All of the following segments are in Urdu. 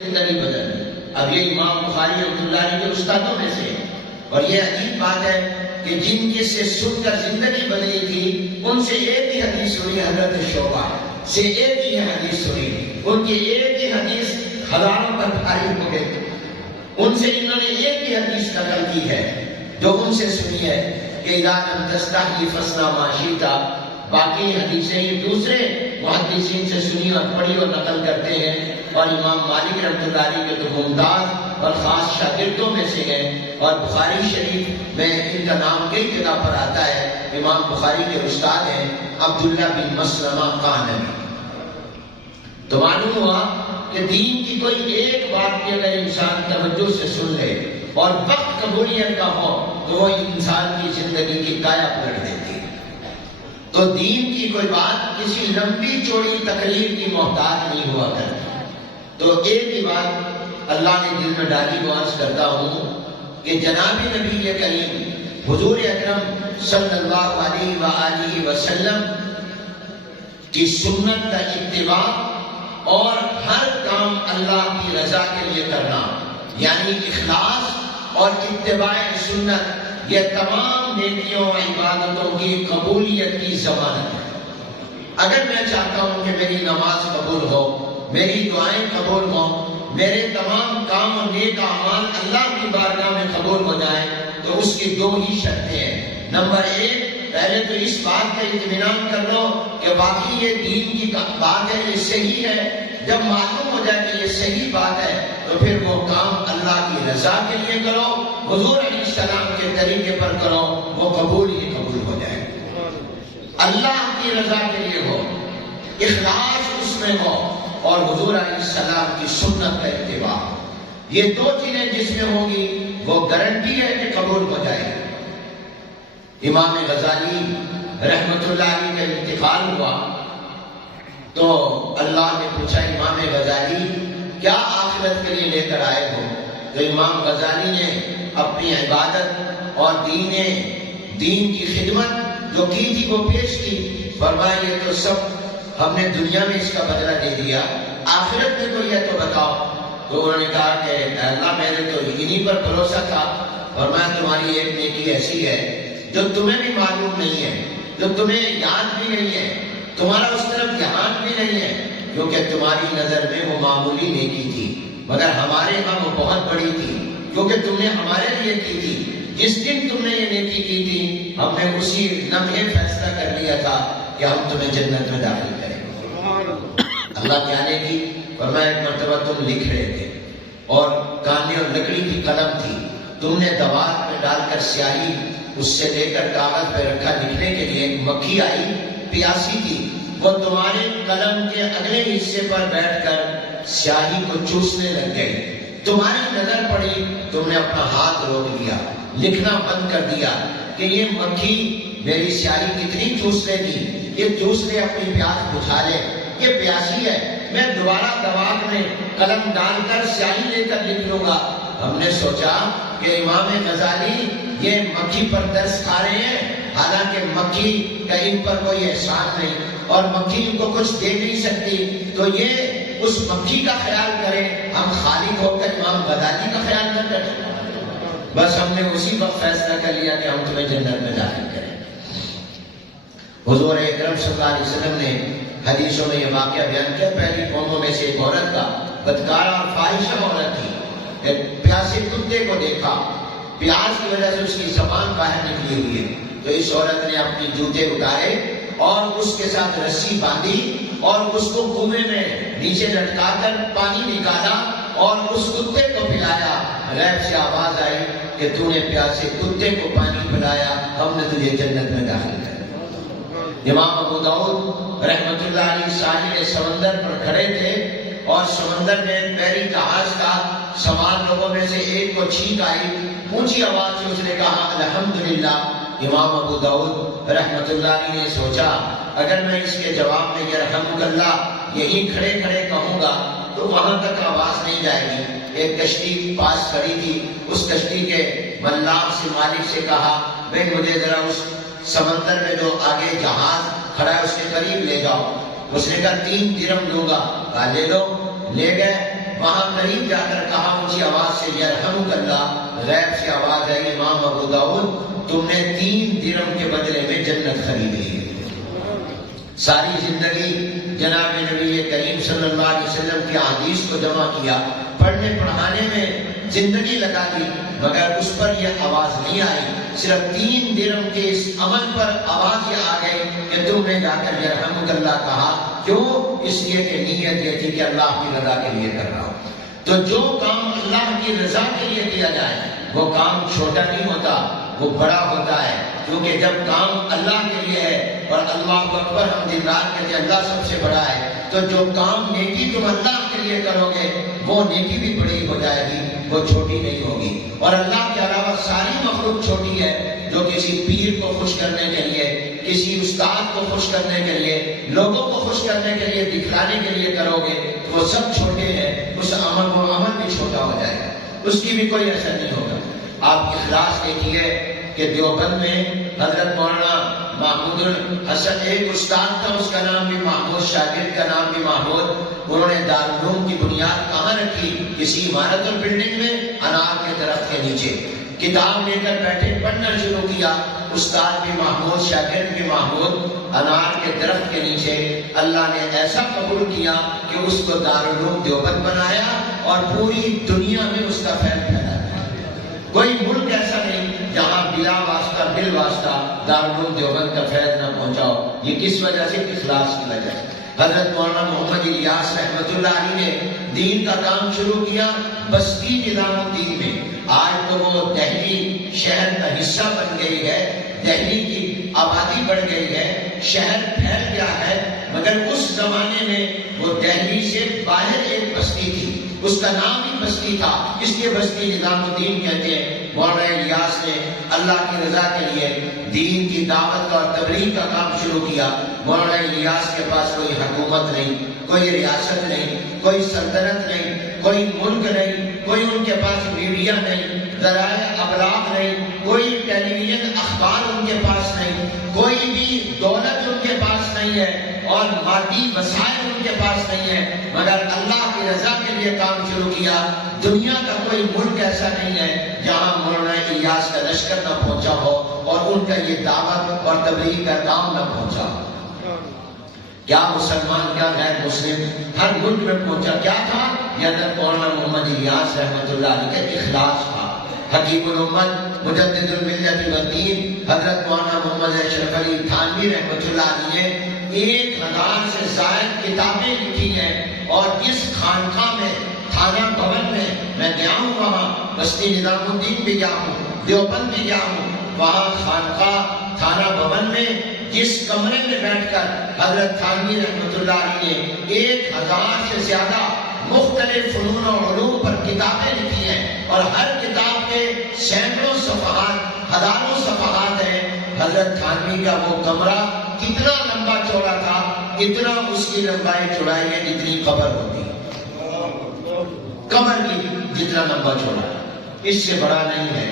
زندگی بدلنی۔ اب یہ امام بخاری رحمۃ اللہ علیہ کے استادوں میں سے ہے، اور یہ عجیب بات ہے کہ جن کے سے سن کر زندگی بدلی تھی ان سے ایک ہی حدیث سنی، حضرت شعبہ سے ایک ہی حدیث سنی، ان کی ایک ہی حدیث ہزاروں پر بھاری ہو گئی، ان سے انہوں نے ایک ہی حدیث نقل کی ہے جو ان سے سنی ہے کہ اذا لم تستحی فاصنع ما شئت۔ باقی حدیثیں یہ دوسرے محدثین سے سنی اور پڑھی اور نقل کرتے ہیں، اور امام مالک رحمۃ اللہ علیہ کے تو ممتاز اور خاص شاگردوں میں سے ہیں، اور بخاری شریف میں ان کا نام کئی جگہ پر آتا ہے۔ امام بخاری کے استاد ہیں عبداللہ بن مسلمہ قانبی۔ تو معلوم ہوا کہ دین کی کوئی ایک بات کی اگر انسان توجہ سے سن لے اور وقت قبولیت کا ہو تو وہ انسان کی زندگی کی کایا پلٹ دیتی ہے۔ تو دین کی کوئی بات کسی لمبی چوڑی تقریر کی محتاج نہیں ہوا کرتی۔ تو ایک ہی بات اللہ نے دل میں ڈالی، وہ عرض کرتا ہوں کہ جناب نبی کریم حضور اکرم صلی اللہ علیہ وآلہ وسلم کی سنت کا اتباع اور ہر کام اللہ کی رضا کے لیے کرنا، یعنی اخلاص اور اتباع سنت، یہ تمام نیکیوں و عبادتوں کی قبولیت کی ضمانت ہے۔ اگر میں چاہتا ہوں کہ میری نماز قبول ہو، میری دعائیں قبول ہوں، میرے تمام کام و نیک اعمال اللہ کی بارگاہ میں قبول ہو جائیں، تو اس کی دو ہی شرطیں ہیں۔ نمبر ایک، پہلے تو اس بات کا اطمینان کر لو کہ واقعی یہ دین کی بات ہے، یہ صحیح ہے۔ جب معلوم ہو جائے کہ یہ صحیح بات ہے تو پھر وہ کام اللہ کی رضا کے لیے کرو، حضور علیہ السلام کے طریقے پر کرو، وہ قبول ہی قبول ہو جائے۔ اللہ کی رضا کے لیے ہو، اخلاص اس میں ہو، اور حضور علیہ السلام کی سنت کا اتباع، یہ دو چیزیں جس میں ہوں گی وہ گارنٹی ہے کہ قبول ہو جائے۔ امام غزالی رحمۃ اللہ علیہ کا انتقال ہوا تو اللہ نے پوچھا امام غزالی کیا آخرت کے لیے لے کر آئے ہو؟ تو امام غزالی نے اپنی عبادت اور دین کی خدمت جو کی تھی وہ پیش کی۔ فرمایا یہ تو سب ہم نے دنیا میں اس کا بدلہ دے دیا، آخرت میں کوئی ہے تو بتاؤ۔ تو انہوں نے کہا کہ اللہ میرے تو انہی پر بھروسہ تھا۔ فرمایا تمہاری ایک نیکی ایسی ہے جو تمہیں بھی معلوم نہیں ہے، جو تمہیں یاد بھی نہیں ہے، تمہارا اس طرف دھیان بھی نہیں ہے، کیونکہ تمہاری نظر میں وہ معمولی نیکی تھی، مگر ہمارے ہاں وہ بہت بڑی تھی، کیونکہ تم نے ہمارے لیے کی تھی۔ جس دن تم نے یہ نیکی کی تھی ہم نے اسی لمحے فیصلہ کر لیا تھا کہ ہم تمہیں جنت میں داخل کریں گے۔ اللہ کیا نے کی؟ فرمایا ایک مرتبہ تم لکھ رہے تھے اور کانے اور لکڑی کی قلم تھی، تم نے دوات میں ڈال کر سیاہی اس سے لے کر کاغذ پہ رکھا لکھنے کے لیے، ایک مکھی آئی پیاسی تھی، وہ تمہارے قلم کے اگلے حصے پر بیٹھ کر سیاہی کو چوسنے لگ گئی، تمہاری نظر پڑی، تم نے اپنا ہاتھ روک دیا، لکھنا بند کر دیا کہ یہ مکھی میری سیاہی کتنی چوس لے گی، یہ چوس لے اپنی پیاس بجھا لے، یہ پیاسی ہے، میں دوبارہ دوات میں قلم ڈال کر سیاہی لے کر لکھ لوں گا۔ ہم نے سوچا کہ امام غزالی یہ مکھی پر ترس کھا رہے ہیں، حالانکہ مکھی کا ان پر کوئی احسان نہیں اور مکھی ان کو کچھ دے نہیں سکتی، تو یہ اس مکھی کا خیال کریں، ہم خالق ہو کر امام غزالی کا خیال نہ کریں۔ بس ہم نے اسی وقت فیصلہ کر لیا کہ ہم تمہیں جنت میں داخل کریں۔ حضور اکرم صلی اللہ علیہ وسلم نے حدیثوں میں یہ واقعہ بیان کیا، پہلی قوموں میں سے ایک عورت کا بدکارہ اور فاحشہ عورت تھی، ایک پیاسے کتے کو دیکھا، پیاس کی وجہ سے اس کی زبان باہر نکلی ہوئی ہے، تو اس عورت نے اپنی جوتے اتارے اور اس کے ساتھ رسی باندھی اور اس کو کنویں میں نیچے لٹکا کر پانی نکالا اور اس کتے کو پلایا۔ غیب سے آواز آئی کہ تو نے پیاسے کتے کو پانی پلایا، ہم نے تجھے جنت میں داخل کیا۔ امام ابو داؤد رحمۃ اللہ علیہ ساحل سمندر پر کھڑے تھے اور سمندر میں بحری جہاز کا سوار لوگوں میں سے ایک کو چھینک آئی، اونچی آواز سے اس نے کہا الحمدللہ۔ امام ابو داؤد رحمۃ اللہ علیہ نے سوچا اگر میں اس کے جواب میں یرحمک اللہ یہیں کھڑے کھڑے کہوں گا تو وہاں تک آواز نہیں جائے گی۔ ایک کشتی پاس کھڑی تھی، اس کشتی کے ملاح سے مالک سے کہا بھائی مجھے ذرا اس سمندر میں جو آگے جہاز کھڑا ہے اس کے قریب لے جاؤ۔ اس نے کہا 3 درہم دوں گا، کہا لے لو۔ لے گئے، وہاں قریب جا کر کہا اونچی آواز سے یرحمک اللہ. غیب سے آواز آئی امام ابو داؤد تم نے 3 درہم کے بدلے میں جنت خرید لی. ساری زندگی جناب نبی کریم صلی اللہ علیہ وسلم کی احادیث کو جمع کیا, پڑھنے پڑھانے میں زندگی لگا دی, مگر اس پر یہ آواز نہیں آئی. صرف 3 درہم کے اس عمل پر آواز یہ آ گئی کہ تم نے جا کر یرحمک اللہ کہا. کیوں؟ اس لیے کہ نیت یہ تھی کہ اللہ کی رضا کے لیے کر رہا ہوں. تو جو کام اللہ کی رضا کے لیے کیا جائے وہ کام چھوٹا نہیں ہوتا, وہ بڑا ہوتا ہے. کیونکہ جب کام اللہ کے لیے ہے اور اللہ اکبر ہم دن رات کہتے ہیں اللہ سب سے بڑا ہے, تو جو کام نیکی تم اللہ کے لیے کرو گے وہ نیکی بھی بڑی ہو جائے گی, وہ چھوٹی نہیں ہوگی. اور اللہ کے علاوہ ساری مخلوق چھوٹی ہے. جو کسی پیر کو خوش کرنے کے لیے, کسی استاد کو خوش کرنے کے لیے, لوگوں کو خوش کرنے کے لیے, دکھلانے کے لیے کرو گے وہ سب چھوٹے ہیں. اس عمل وہ عمل بھی چھوٹا ہو جائے گا, اس کی بھی کوئی اثر نہیں ہوگا. آپ اخلاص دیکھیے کہ دیوبند میں حضرت مولانا محمود الحسن ایک استاد تھا, اس کا نام بھی محمود, شاگرد کا نام بھی محمود. انہوں نے دارالعلوم کی بنیاد کہاں رکھی؟ کسی عمارت اور بلڈنگ میں انار کے درخت کے نیچے. کتاب لے کر بیٹھے, پڑھنا شروع کیا. استاد بھی محمود, شاگرد بھی محمود, انار کے درخت کے نیچے. اللہ نے ایسا قبول کیا کہ اس کو دارالعلوم دیوبند بنایا اور پوری دنیا میں اس کا فیض پھیلا. کوئی ملک ایسا نہیں جہاں بلا واسطہ بل واسطہ دارالعلوم دیوبند کا فیض نہ پہنچاؤ. یہ کس وجہ سے؟ اخلاص کی وجہ سے. حضرت مولانا محمد الیاس رحمۃ اللہ علیہ نے دین کا کام شروع کیا بستی نظام الدین میں. آج تو وہ دہلی شہر کا حصہ بن گئی ہے, دہلی کی آبادی بڑھ گئی ہے, شہر پھیل گیا ہے. مگر اس زمانے میں وہ دہلی سے باہر ایک بستی تھی, اس کا نام ہی بستی تھا, اس لیے بستی نظام الدین کہتے ہیں. مولانا الیاس نے اللہ کی رضا کے لیے دین کی دعوت اور تبلیغ کا کام شروع کیا. مولانا الیاس کے پاس کوئی حکومت نہیں, کوئی ریاست نہیں, کوئی سلطنت نہیں, کوئی ملک نہیں, کوئی ان کے پاس میڈیا نہیں, ذرائع ابلاغ نہیں, کوئی ٹیلی ویژن اخبار ان کے پاس نہیں, کوئی بھی دولت ان کے پاس نہیں ہے اور مادی وسائل ان کے پاس نہیں ہے. مگر اللہ کی رضا کے لیے کام شروع کیا. دنیا کا کوئی ملک ایسا نہیں ہے جہاں مولانا الیاس کا لشکر نہ پہنچا ہو اور ان کا یہ دعوت اور تبلیغ کا کام نہ پہنچا ہو. کیا مسلمان, کیا غیر مسلم, ہر ملک میں پہنچا. کیا تھا؟ یہ حضرت مولانا محمد الیاس رحمۃ اللہ علیہ کا اخلاص تھا. حکیم الامت مجدد الملت والدین حضرت مولانا محمد اشرف علی تھانوی رحمۃ اللہ علیہ نے 1000 سے زائد کتابیں لکھی ہیں. اور اس خانقاہ میں, تھانہ بھون میں گیا ہوں, وہاں بستی نظام الدین بھی گیا ہوں, دیوبند بھی گیا ہوں. وہاں خانقاہ تھانہ بھون میں جس کمرے میں بیٹھ کر حضرت تھانوی رحمۃ اللہ علیہ نے 1000 سے زیادہ مختلف فنون و علوم پر کتابیں لکھی ہیں, اور ہر کتاب کے سینکڑوں صفحات, ہزاروں صفحات ہیں. حضرت تھانوی کا وہ کمرہ کتنا لمبا چوڑا تھا, اتنا اس کی لمبائی چوڑائی ہے جتنی قبر ہوتی, قبر کی جتنا لمبا چوڑا, اس سے بڑا نہیں ہے.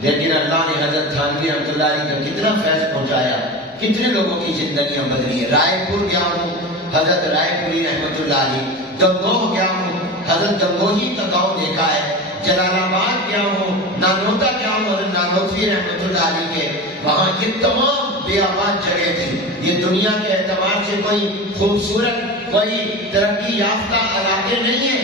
لیکن اللہ نے حضرت تھانوی رحمۃ اللہ علیہ کا کتنا فیض پہنچایا, کتنے لوگوں کی زندگیاں بدلی ہیں. رائے پور گیا ہوں, حضرت رائے پوری رحمۃ اللہ علیہ. گنگوہ گیا ہوں, حضرت گنگوہی کا گاؤں دیکھا ہے. جلال آباد گیا ہوں, نانوتا گیا ہوں, حضرت نانوتوی رحمۃ اللہ علیہ کے. وہاں یہ تمام بے آباد جگہ تھی. یہ دنیا کے اعتبار سے کوئی خوبصورت, کوئی ترقی یافتہ علاقے نہیں ہے,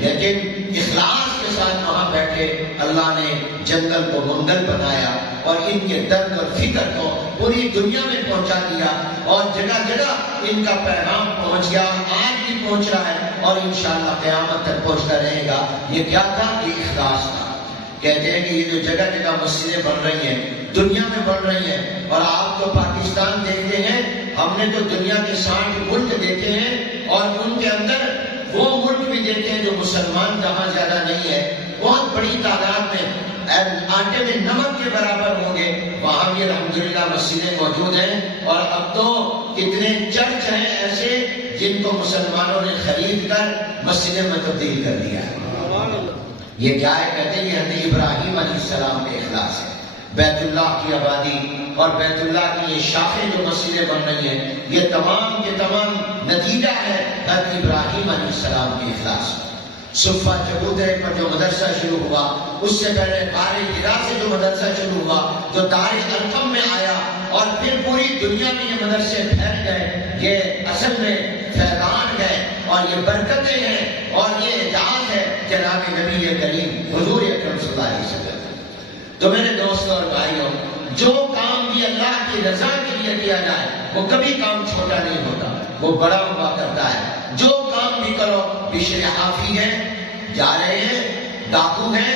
لیکن اخلاص کے ساتھ وہاں بیٹھے اللہ نے جنگل کو منگل بنایا اور ان کے درد اور فکر کو پوری دنیا میں پہنچا دیا, اور جگہ جگہ ان کا پیغام پہنچ گیا, آج بھی پہنچ رہا ہے اور انشاءاللہ قیامت تک پہنچتا رہے گا. یہ کیا تھا؟ یہ اخلاص تھا. کہتے ہیں کہ یہ جو جگہ جگہ مسجدیں بن رہی ہیں, دنیا میں بن رہی ہیں, اور آپ تو پاکستان دیکھتے ہیں, ہم نے تو دنیا کے 60 ملک دیکھے ہیں, اور ان کے اندر وہ ملک بھی دیکھے ہیں جو مسلمان جہاں زیادہ نہیں ہے, بہت بڑی تعداد میں آٹے میں نمک کے برابر ہوں گے, وہاں بھی الحمدللہ مسجدیں موجود ہیں. اور اب تو کتنے چرچ ہیں ایسے جن کو مسلمانوں نے خرید کر مسجدیں میں تبدیل کر دیا ہے. یہ کیا ہے؟ کہتے ہیں یہ حضرت ابراہیم علیہ السلام کے اخلاص ہے. بیت اللہ کی آبادی اور بیت اللہ کی یہ شاخیں جو مسجدیں بن رہی ہیں, یہ تمام کے تمام نتیجہ ہے حضرت ابراہیم علیہ السلام کے اخلاص. صفہ چبوترے پر جو مدرسہ شروع ہوا، اس سے پہلے دار ہرا سے جو مدرسہ شروع ہوا، جو دار ارقم میں آیا، اور پھر پوری دنیا میں یہ مدرسے پھیل گئے، یہ اصل میں فیضان ہے اور یہ برکتیں ہیں اور یہ اعجاز ہے جناب نبی کریم حضور اکرم صلی اللہ علیہ وسلم۔ تو میرے دوستوں اور بھائیوں، جو کام بھی اللہ کی رضا کے لیے کیا جائے وہ کبھی کام چھوٹا نہیں ہوتا، وہ بڑا ہوا کرتا ہے۔ جو کام بھی کرو، بشر حافی ہے، جا رہے ہیں، ڈاکو ہیں،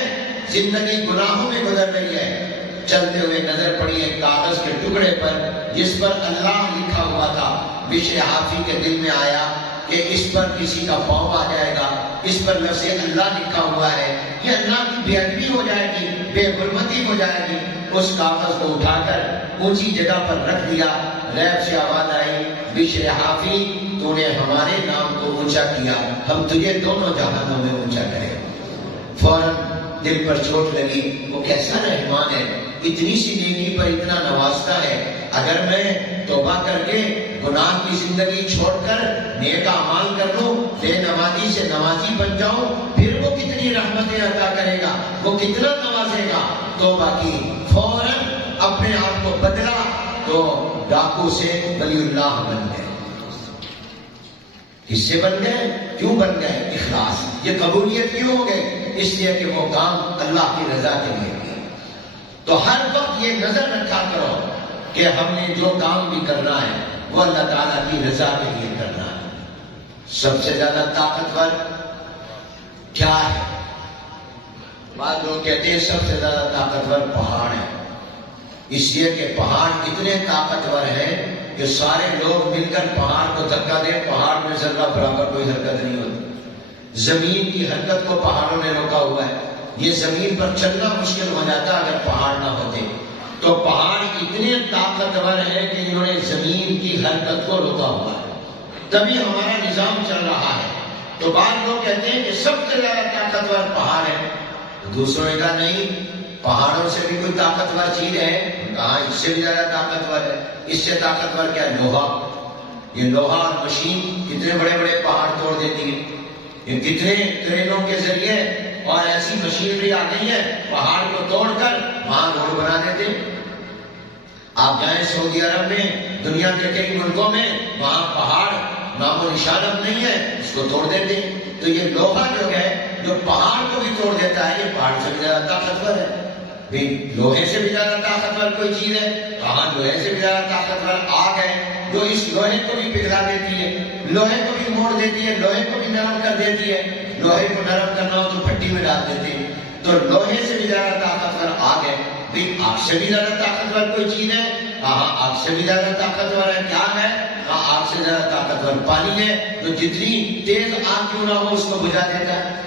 زندگی گناہوں میں گزر رہی ہے، چلتے ہوئے نظر پڑی ایک کاغذ کے ٹکڑے پر جس پر اللہ لکھا ہوا تھا۔ بشر حافی کے دل میں آیا کہ اس پر کسی کا پاؤں آ جائے گا، اس پر لفظ اللہ لکھا ہوا ہے، یہ اللہ کی بے ادبی ہو جائے گی، بے حرمتی ہو جائے گی۔ اس کاغذ کو اٹھا کر اونچی جگہ پر رکھ دیا۔ غیب سے آواز آئی، بشر حافی تو نے ہمارے نام کو اونچا کیا، ہم تجھے دونوں جہانوں میں اونچا کریں۔ فوراً دل پر چوٹ لگی، وہ کیسا رحمان ہے، اتنی سی نیکی پر اتنا نوازتا ہے۔ اگر میں توبہ کر کے گناہ کی زندگی چھوڑ کر نیک اعمال کر لوں، بے نمازی سے نمازی بن جاؤں، پھر وہ کتنی رحمتیں عطا کرے گا، وہ کتنا نوازے گا۔ توبہ کی، فوراً اپنے آپ کو بدلا تو ڈاکو سے ولی اللہ بن گئے۔ کس سے بن گئے؟ کیوں بن گئے؟ اخلاص۔ یہ قبولیت کیوں ہو گئے؟ اس لیے کہ وہ کام اللہ کی رضا کے لیے کیا۔ تو ہر وقت یہ نظر رکھا کرو کہ ہم نے جو کام بھی کرنا ہے وہ اللہ تعالیٰ کی رضا کے لیے کرنا ہے۔ سب سے زیادہ طاقتور کیا ہے؟ بعض لوگ کہتے ہیں سب سے زیادہ طاقتور پہاڑ ہے، اس لیے کہ پہاڑ اتنے طاقتور ہیں کہ سارے لوگ مل کر پہاڑ کو دھکا دیں، پہاڑ میں ذرہ برابر کوئی حرکت نہیں ہوتی۔ زمین کی حرکت کو پہاڑوں نے روکا ہوا ہے، یہ زمین پر چلنا مشکل ہو جاتا اگر پہاڑ نہ ہوتے۔ تو پہاڑ اتنے طاقتور ہیں کہ انہوں نے زمین کی حرکت کو روکا ہوا ہے، تبھی ہمارا نظام چل رہا ہے۔ تو بعض لوگ کہتے ہیں کہ سب سے زیادہ طاقتور پہاڑ ہے، دوسروں نے کہا نہیں، پہاڑوں سے بھی کوئی طاقتور چیز ہے؟ کہا اس سے بھی زیادہ طاقتور ہے۔ اس سے طاقتور کیا؟ لوہا۔ یہ لوہا اور مشین کتنے بڑے بڑے پہاڑ توڑ دیتی ہے، یہ کتنے ٹرینوں کے ذریعے اور ایسی مشینری آ گئی ہے، پہاڑ کو توڑ کر وہاں روڈ بنا دیتے۔ آپ جائیں سعودی عرب میں، دنیا کے کئی ملکوں میں، وہاں پہاڑ نام و نشان اب نہیں ہے، اس کو توڑ دیتے۔ تو یہ لوہا جو ہے جو پہاڑ کو بھی توڑ دیتا ہے، یہ پہاڑ سے بھی زیادہ طاقتور ہے۔ لوہے سے بھی زیادہ طاقتور کوئی چیز ہے؟ کہاں لوہے سے بھی زیادہ طاقتور آگ ہے، جو اس لوہے کو بھی پگھلا دیتی ہے، لوہے کو بھی موڑ دیتی ہے، لوہے کو بھی نرم کر دیتی ہے۔ لوہے کو نرم کرنا ہو تو پھٹی میں ڈال دیتے ہیں۔ تو لوہے سے بھی زیادہ طاقتور آگ ہے۔ آگ سے بھی زیادہ طاقتور کوئی چیز ہے؟ کہاں آگ سے بھی زیادہ طاقتور ہے، کیا ہے؟ کہاں آگ سے زیادہ طاقتور پانی ہے، جو جتنی تیز آگ کیوں نہ ہو اس کو بجھا دیتا ہے۔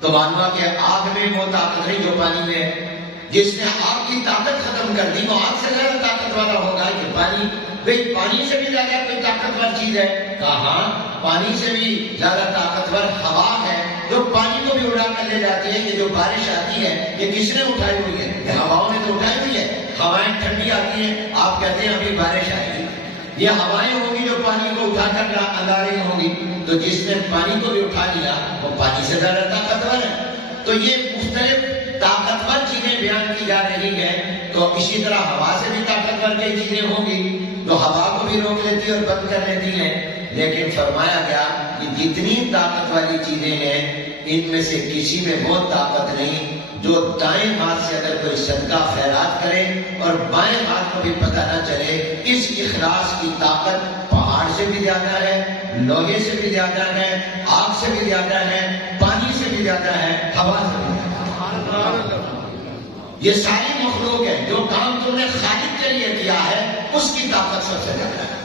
تو معلوم کہ آگ میں وہ طاقت نہیں جو پانی میں ہے۔ جس نے آگ کی طاقت ختم کر دی وہ آگ سے زیادہ طاقت والا ہوگا کہ پانی۔ بھئی پانی سے بھی زیادہ کوئی طاقتور چیز ہے؟ کہاں پانی سے بھی زیادہ طاقتور ہوا ہے، جو پانی کو بھی اڑا کر لے جاتی ہے۔ یہ جو بارش آتی ہے یہ کس نے اٹھائی ہوئی ہے؟ یہ ہواؤں نے تو اٹھائی ہوئی ہے۔ ہوائیں ٹھنڈی آتی ہیں، آپ کہتے ہیں ابھی بارش آئے گی، یہ ہوائیں ہوں گی جو پانی کو اٹھا کر لا رہی ہوں گی۔ تو جس نے پانی کو بھی اٹھا لیا وہ پانی سے زیادہ طاقتور ہے۔ تو یہ مختلف طاقتور چیزیں بیان کی جا رہی ہیں۔ تو اسی طرح ہوا سے بھی طاقتور کئی چیزیں ہوں گی جو ہوا کو بھی روک لیتی اور بند کر لیتی ہیں۔ لیکن فرمایا گیا کہ جتنی طاقت والی چیزیں ہیں ان میں سے کسی میں وہ طاقت نہیں جو دائیں ہاتھ سے اگر کوئی صدقہ خیرات کرے اور بائیں ہاتھ کو بھی پتہ نہ چلے، اس اخلاص کی طاقت پہاڑ سے بھی زیادہ ہے، لوہے سے بھی زیادہ ہے، آگ سے بھی زیادہ ہے، پانی سے بھی زیادہ ہے، ہوا سے بھی زیادہ ہے۔ یہ ساری مخلوق ہے، جو کام تم نے خالق کے لیے کیا ہے اس کی طاقت سب سے زیادہ ہے۔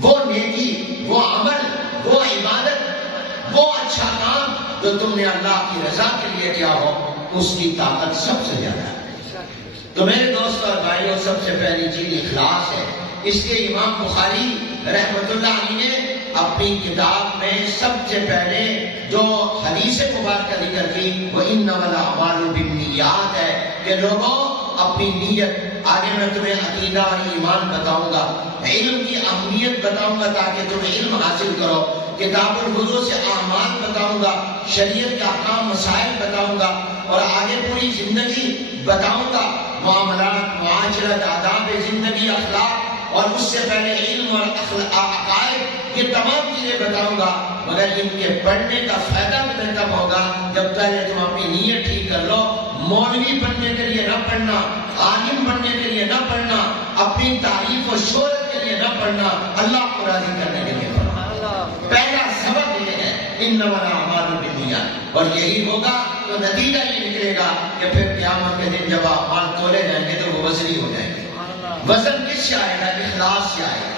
وہ نیکی، وہ عمل، وہ عبادت، وہ اچھا کام جو تم نے اللہ کی رضا کے لیے کیا ہو اس کی طاقت سب سے زیادہ ہے۔ تو میرے دوست اور بھائیوں، سب سے پہلی چیز اخلاص ہے۔ اس لیے امام بخاری رحمۃ اللہ علیہ نے اپنی کتاب میں سب سے پہلے جو حدیث مبارکہ ذکر کی وہ انما الاعمال بالنیات ہے کہ لوگوں اپنی نیت۔ آگے میں تمہیں عقیدہ اور ایمان بتاؤں گا، علم کی اہمیت بتاؤں گا تاکہ تم علم حاصل کرو۔ کتاب الوضو سے اعمال بتاؤں گا، شریعت کے احکام مسائل بتاؤں گا، اور آگے پوری زندگی بتاؤں گا، معاملات، معاشرت، آداب زندگی، اخلاق، اور اس سے پہلے علم اور عقائد، یہ تمام چیزیں بتاؤں گا، مگر ان کے پڑھنے کا فائدہ تمہیں تب ہوگا جب پہلے تم اپنی نیت ٹھیک کر لو۔ مولوی بننے کے لیے نہ پڑھنا، عالم بننے کے لیے نہ پڑھنا، اپنی تعریف و شہرت کے لیے نہ پڑھنا، اللہ کو راضی کرنے کے لیے پڑھنا۔ پہلا سبق یہ ہے انما الاعمال بالنیات، اور یہی ہوگا تو نتیجہ یہ نکلے گا کہ پھر قیامت کے دن جب اعمال تولے جائیں گے تو وہ وزنی ہو جائیں گے۔ وزن کس سے آئے گا؟ اخلاص سے آئے گا۔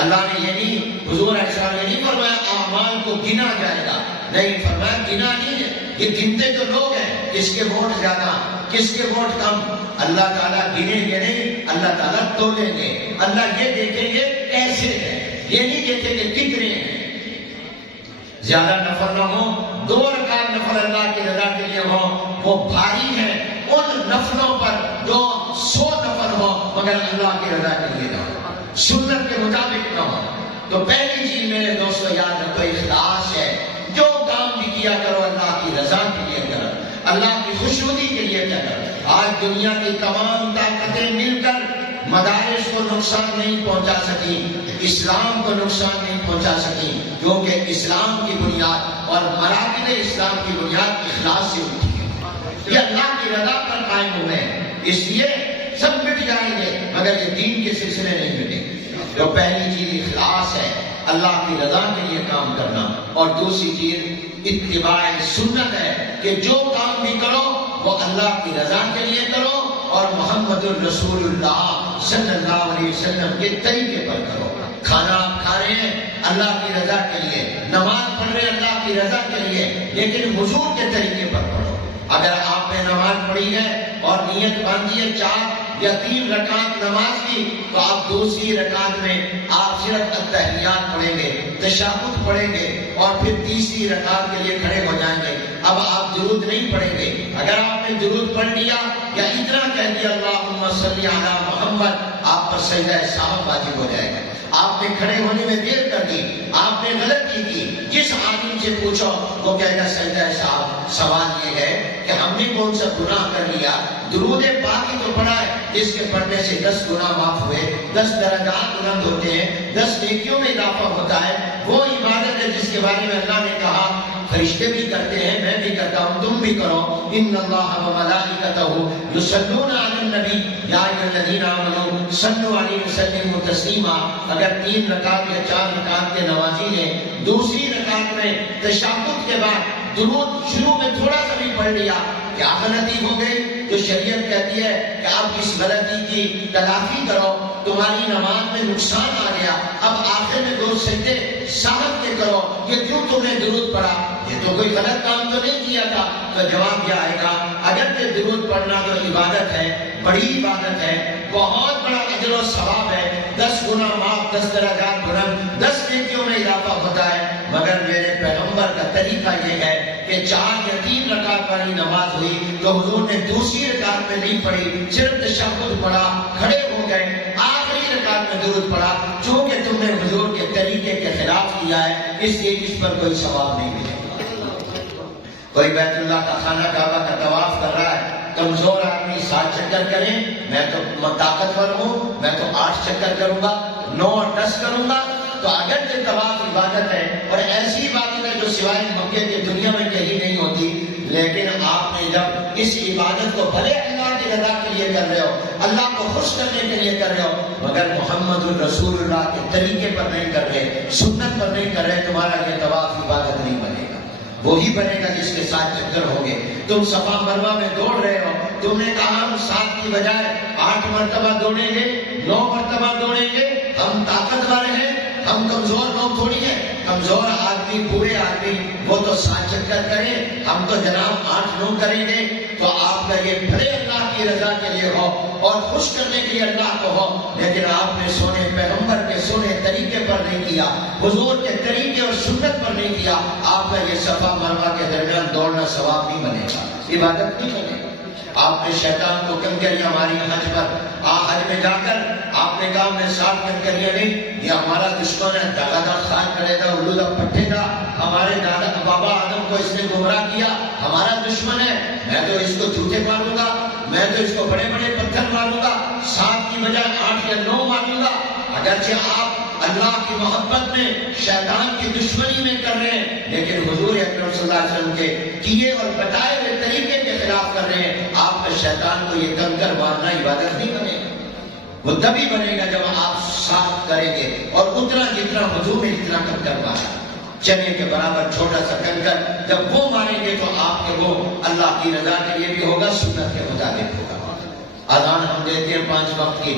اللہ نے یہ نہیں، حضور علیہ السلام نے نہیں فرمایا اعمال کو گنا جائے گا، نہیں فرمایا گنا نہیں ہے، یہ گنتے تو لوگ ہیں، کس کے ووٹ زیادہ، کس کے ووٹ کم، اللہ تعالیٰ گنیں گے نہیں، اللہ تعالیٰ تولیں گے۔ اللہ یہ دیکھیں گے کیسے ہیں، یہ نہیں دیکھیں گے کتنے ہیں۔ زیادہ نفل نہ ہو، 2 رکعت نفل اللہ کی رضا کے لیے ہو، وہ بھاری ہیں ان نفلوں پر جو 100 نفل ہو مگر اللہ کی رضا کے لیے نہ ہو، سنت کے مطابق نہ ہو۔ تو پہلی چیز میرے دوستو یاد رکھو، اخلاص ہے۔ جو کام بھی کیا کرو اللہ کی رضا کے لیے کرو، اللہ کی خوشنودی کے لیے کرو۔ آج دنیا کی تمام طاقتیں مل کر مدارس کو نقصان نہیں پہنچا سکی، اسلام کو نقصان نہیں پہنچا سکی، کیونکہ اسلام کی بنیاد اور مراکز اسلام کی بنیاد اخلاص سے اٹھی ہے۔ یہ اللہ کی رضا پر قائم ہوئے ہیں، اس لیے سب مٹ جائیں گے مگر یہ دین کے سلسلے نہیں مٹیں گے۔ جو پہلی چیز اخلاص ہے، اللہ کی رضا کے لیے کام کرنا، اور دوسری چیز اتباع سنت ہے کہ جو کام بھی کرو وہ اللہ کی رضا کے لیے کرو اور محمد الرسول اللہ صلی اللہ علیہ وسلم کے طریقے پر کرو۔ کھانا آپ کھا رہے ہیں اللہ کی رضا کے لیے، نماز پڑھ رہے ہیں اللہ کی رضا کے لیے، لیکن حضور کے طریقے پر پڑھو۔ اگر آپ نے نماز پڑھی ہے اور نیت باندھی ہے 4 یا 3 رکعت نماز کی، تو آپ دوسری رکعت میں آپ صرف التحیات پڑھیں گے، تشہد پڑھیں گے، اور پھر تیسری رکعت کے لیے کھڑے ہو جائیں گے۔ اب آپ درود نہیں پڑھیں گے۔ اگر آپ نے درود پڑھ لیا یا اتنا کہہ دیا اللہم صلی علی محمد، آپ پر سجدہ سہو واجب ہو جائے گا۔ آپ نے کھڑے ہونے میں دیر کر دی، آپ نے غلطی کی، جس عالم سے پوچھو وہ کہے گا سجدہ سہو۔ سوال یہ ہے کہ ہم نے کون سا گناہ کر لیا؟ درود پاک ہی تو پڑھا ہے جس کے پڑھنے سے 10 گناہ معاف ہوئے، 10 درجات بلند ہوتے ہیں، 10 نیکیوں میں اضافہ ہوتا ہے۔ وہ عبادت ہے جس کے بارے میں اللہ نے کہا فرشتے بھی کرتے ہیں، میں بھی کرتا ہوں، تم بھی کرو۔ ان اللہ و ملائکتہ یصلون علی النبی یا ایھا الذین آمنوا صلوا علیہ وسلموا تسلیما۔ اگر 3 رکعت یا 4 رکعت کے نمازی نے دوسری رکعت میں تشہد کے بعد درود شروع میں تھوڑا سا بھی پڑھ لیا، کیا غلطی ہو گئی؟ جو شریعت کہتی ہے کہ آپ اس غلطی کی تلافی کرو، تمہاری نماز میں نقصان آ گیا، اب آخر میں 2 سجدے سہو کے کرو، یہ کیوں تم نے درود پڑھا؟ یہ تو کوئی غلط کام تو نہیں کیا تھا۔ تو جواب یہ آئے گا اگرچہ درود پڑھنا تو عبادت ہے، بڑی عبادت ہے، بہت بڑا اجر و ثواب ہے، 10 گناہ معاف، 10 درجات بلند، 10 نیکیوں میں اضافہ ہوتا ہے، مگر میرے پیغمبر کا طریقہ یہ ہے کہ 4 یا 3 رکعت والی نماز ہوئی تو حضور نے دوسری رکعت میں نہیں پڑھی، صرف تشہد پڑھا، کھڑے ہو گئے، آخری رکعت میں درود پڑھا، چونکہ تم نے حضور کے طریقے کے خلاف کیا ہے، اس لیے اس پر کوئی ثواب نہیں ملے۔ کوئی بیت اللہ کا خانہ کعبہ کا طواف کر رہا ہے، کمزور آدمی 7 چکر کریں، میں تو طاقتور ہوں، میں تو 8 چکر کروں گا، 9 اور 10 کروں گا۔ تو اگرچہ طواف عبادت ہے اور ایسی عبادت ہے جو سوائے مکے کی دنیا میں کہیں نہیں ہوتی، لیکن آپ نے جب اس عبادت کو بھلے اللہ کی رضا کے لیے کر رہے ہو، اللہ کو خوش کرنے کے لیے کر رہے ہو، مگر محمد الرسول اللہ کے طریقے پر نہیں کر رہے، سنت پر نہیں کر رہے، تمہارا یہ طواف عبادت نہیں بنے گا۔ وہی بنے گا جس کے 7 چکر ہوں گے۔ تم صفا مروہ میں دوڑ رہے ہو، تم نے کہا ہم 7 کی بجائے 8 مرتبہ دوڑیں گے، 9 مرتبہ دوڑیں گے، ہم طاقتور ہیں، ہم کمزور لوگ تھوڑی ہیں۔ کمزور آدمی، بوڑھے آدمی وہ تو 7 چکر کریں، ہم تو جناب 8-9 کریں گے۔ تو آپ کا یہ بھلے اللہ کی رضا کے لیے ہو اور خوش کرنے کے لیے اللہ کو ہو، لیکن آپ نے سونے پیغمبر کے سونے طریقے پر نہیں کیا، حضور کے طریقے اور سنت پر نہیں کیا، آپ کا یہ صفا مروہ کے درمیان دوڑنا ثواب نہیں بنے گا، عبادت نہیں بنے گا۔ آپ نے شیطان کو کنکریاں ماری حج پر، حج میں جا کر آپ نے کہا میں 60 کنکریاں نہیں، یہ ہمارا دشمن ہے، دغا خان کرے گا، اولودا پٹھے گا، ہمارے دادا بابا آدم کو اس نے گمراہ کیا، ہمارا دشمن ہے، میں تو اس کو جھوٹے ماروں گا، میں تو اس کو بڑے بڑے پتھر ماروں گا، 7 کی بجائے 8 یا 9 ماروں گا۔ اگرچہ آپ اللہ کی محبت میں شیطان کی دشمنی میں کر رہے ہیں، لیکن حضور اکرم صلی اللہ علیہ وسلم کے کیے اور بتائے ہوئے طریقے کے خلاف کر رہے ہیں۔ آپ کا شیطان کو یہ کنکر مارنا عبادت نہیں بنے گا، وہ تبھی بنے گا جب آپ صاف کریں گے، اور اتنا جتنا حضور نے جتنا کنکر مارا، چنے کے برابر چھوٹا سا کنکر جب وہ ماریں گے تو آپ کے وہ اللہ کی رضا کے لیے بھی ہوگا، سنت کے مطابق ہوگا۔ اذان ہم دیتے ہیں 5 وقت کی،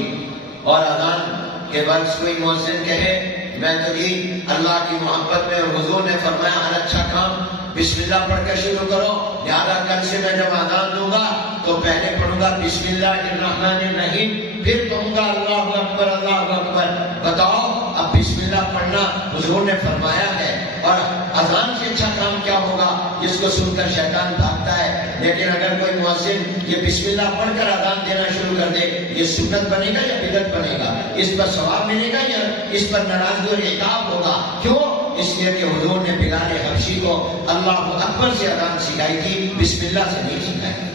اور اذان کہ بس کوئی مؤذن کہے میں تو جی اللہ کی محبت میں، اور حضور نے فرمایا ہر اچھا کام بسم اللہ پڑھ کر شروع کرو، لہذا کل سے میں جب اذان دوں گا تو پہلے پڑھوں گا بسم اللہ الرحمن الرحیم، پھر کہوں گا اللہ اکبر اللہ اکبر۔ بتاؤ اب بسم اللہ پڑھنا حضور نے فرمایا ہے، اور اذان سے اچھا کام کیا ہوگا جس کو سن کر شیطان بھاگتا ہے۔ لیکن اگر کوئی مؤذن یہ بسم اللہ پڑھ کر اذان دینا شروع کر دے، یہ سنت بنے گا یا بدعت بنے گا؟ اس پر ثواب ملے گا یا اس پر ناراضگی اور عقاب ہوگا؟ کیوں؟ اس لیے کہ حضور نے بلال حبشی کو اللہ اکبر سے اذان سکھائی تھی، بسم اللہ سے نہیں سکھائی۔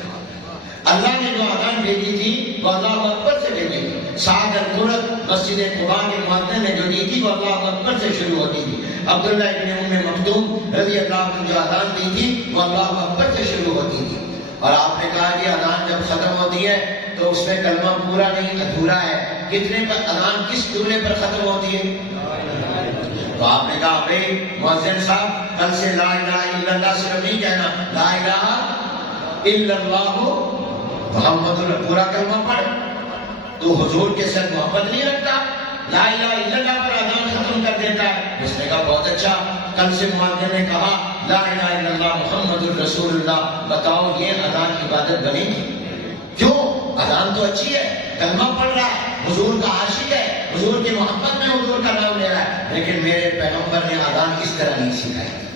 اللہ نے جو اذان بھیجی تھی وہ اللہ اکبر سے بھیجی تھی۔ سعد القرۃ مسجد قباء کے مؤذن نے جو دی تھی وہ اللہ اکبر سے شروع ہوتی تھی۔ عبداللہ ابن ام مکتوم رضی اللہ عنہ جو اذان دی تھی وہ اللہ اکبر سے شروع ہوتی تھی۔ اور آپ نے کہا کہ اذان جب ختم ہوتی ہے تو اس میں کلمہ پورا نہیں، ادھورا ہے، کتنے پر اذان کس جملے پر ختم ہوتی ہے؟ تو آپ نے کہا بھائی مؤذن صاحب کل سے لا الہ الا اللہ صرف نہیں کہنا، لا الہ الا اللہ محمد اللہ پورا کلمہ پڑھ۔ تو حضور کے ساتھ محبت نہیں رکھتا، لا الہ الا اللہ پر اذان ختم کر دیتا ہے۔ اس نے کہا بہت اچھا، کل سے مؤذن نے کہا لا الہ الا اللہ محمد الرسول اللہ، بتاؤ یہ اذان عبادت بنے گی؟ کیوں؟ اذان تو اچھی ہے، کلمہ پڑھ رہا ہے، حضور کا عاشق ہے، حضور کی محبت میں حضور کا نام لے رہا ہے، لیکن میرے پیغمبر نے اذان اس طرح نہیں سکھائی۔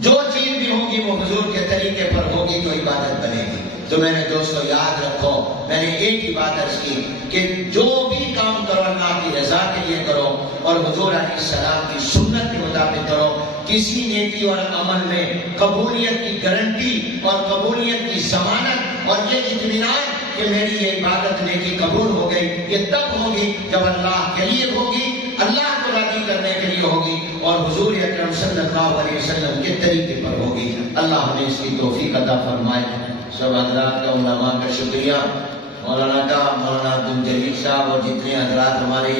جو چیز بھی ہوگی وہ حضور کے طریقے پر ہوگی تو عبادت بنے گی۔ تو میں نے دوستو یاد رکھو، میں نے ایک ہی بات عرض کی کہ جو بھی کام کرو اللہ کی رضا کے لیے کرو، اور حضور علیہ السلام کی سنت کے مطابق کرو۔ کسی نیکی اور عمل میں قبولیت کی گارنٹی اور قبولیت کی ضمانت اور یہ اطمینان کہ میری یہ عبادت نیکی قبول ہو گئی، یہ تب ہوگی جب اللہ کے لیے ہوگی، اللہ کو راضی کرنے کے لیے ہوگی، اور حضور اکرم صلی اللہ علیہ وسلم کے طریقے پر ہوگی۔ اللہ ہمیں اس کی توفیق عطا فرمائے۔ سب حضرات کا، علماء کا شکریہ، مولانا کا، مولانا عبدالجلیل صاحب اور جتنے حضرات ہمارے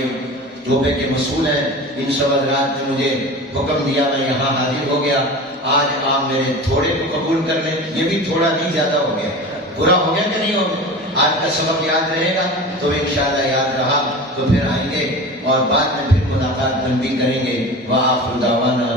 شعبے کے مسئول ہیں، ان سب حضرات نے مجھے حکم دیا، میں یہاں حاضر ہو گیا۔ آج آپ میرے تھوڑے کو قبول کر لیں، یہ بھی تھوڑا نہیں زیادہ ہو گیا، پورا ہو گیا کہ نہیں ہو گیا؟ آج کا سبق یاد رہے گا تو انشاءاللہ یاد رہا تو پھر آئیں گے اور بعد میں پھر ملاقات بھی کریں گے۔ وآخر دعوانا